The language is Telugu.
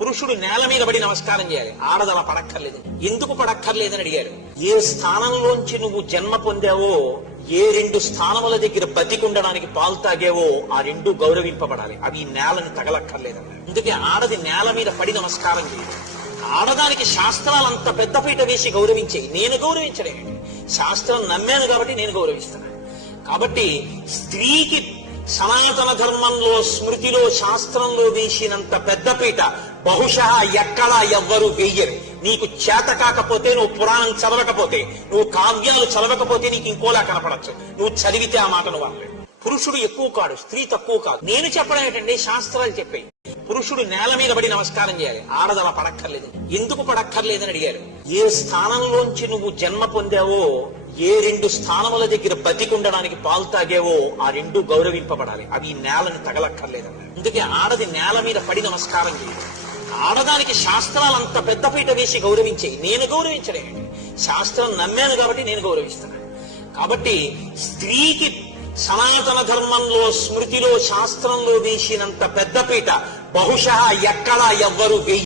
పురుషుడు నేల మీద పడి నమస్కారం చేయాలి, ఆడది అలా పడక్కర్లేదు. ఎందుకు పడక్కర్లేదని అడిగారు. ఏ స్థానంలోంచి నువ్వు జన్మ పొందావో, ఏ రెండు స్థానముల దగ్గర బతికుండడానికి పాలు తాగేవో ఆ రెండు గౌరవింపబడాలి. అవి నేలని తగలక్కర్లేదన్నారు. అందుకే ఆడది నేల మీద పడి నమస్కారం చేయదు. ఆడదానికి శాస్త్రాలంత పెద్దపీట వేసి గౌరవించే, నేను గౌరవించడేంటి, శాస్త్రం నమ్మాను కాబట్టి నేను గౌరవిస్తున్నాను. కాబట్టి స్త్రీకి సనాతన ధర్మంలో, స్మృతిలో, శాస్త్రంలో వేసినంత పెద్దపీట బహుశా ఎక్కడా ఎవ్వరూ వేయరు. నీకు చేత కాకపోతే, నువ్వు పురాణం చదవకపోతే, నువ్వు కావ్యాలు చదవకపోతే నీకు ఇంకోలా కనపడచ్చు. నువ్వు చదివితే ఆ మాటను వాళ్ళే. పురుషుడు ఎక్కువ కాడు, స్త్రీ తక్కువ కాదు. నేను చెప్పడం ఏంటంటే శాస్త్రాలు చెప్పాయి. పురుషుడు నేల మీద పడి నమస్కారం చేయాలి, ఆడది అలా పడక్కర్లేదు. ఎందుకు పడక్కర్లేదని అడిగారు. ఏ స్థానంలోంచి నువ్వు జన్మ పొందావో, ఏ రెండు స్థానముల దగ్గర బతికుండడానికి పాలు తాగేవో ఆ రెండు గౌరవింపబడాలి. అవి నేలని తగలక్కర్లేదన్నారు. అందుకే ఆడది నేల మీద పడి నమస్కారం చేయదు. ఆడదానికి శాస్త్రాలంత పెద్దపీట వేసి గౌరవించే, నేను గౌరవించడేంటి, శాస్త్రం నమ్మాను కాబట్టి నేను గౌరవిస్తున్నాను. కాబట్టి స్త్రీకి సనాతన ధర్మంలో, స్మృతిలో, శాస్త్రంలో వేసినంత పెద్దపీట బహుశా ఎక్కడా ఎవ్వరూ వేయ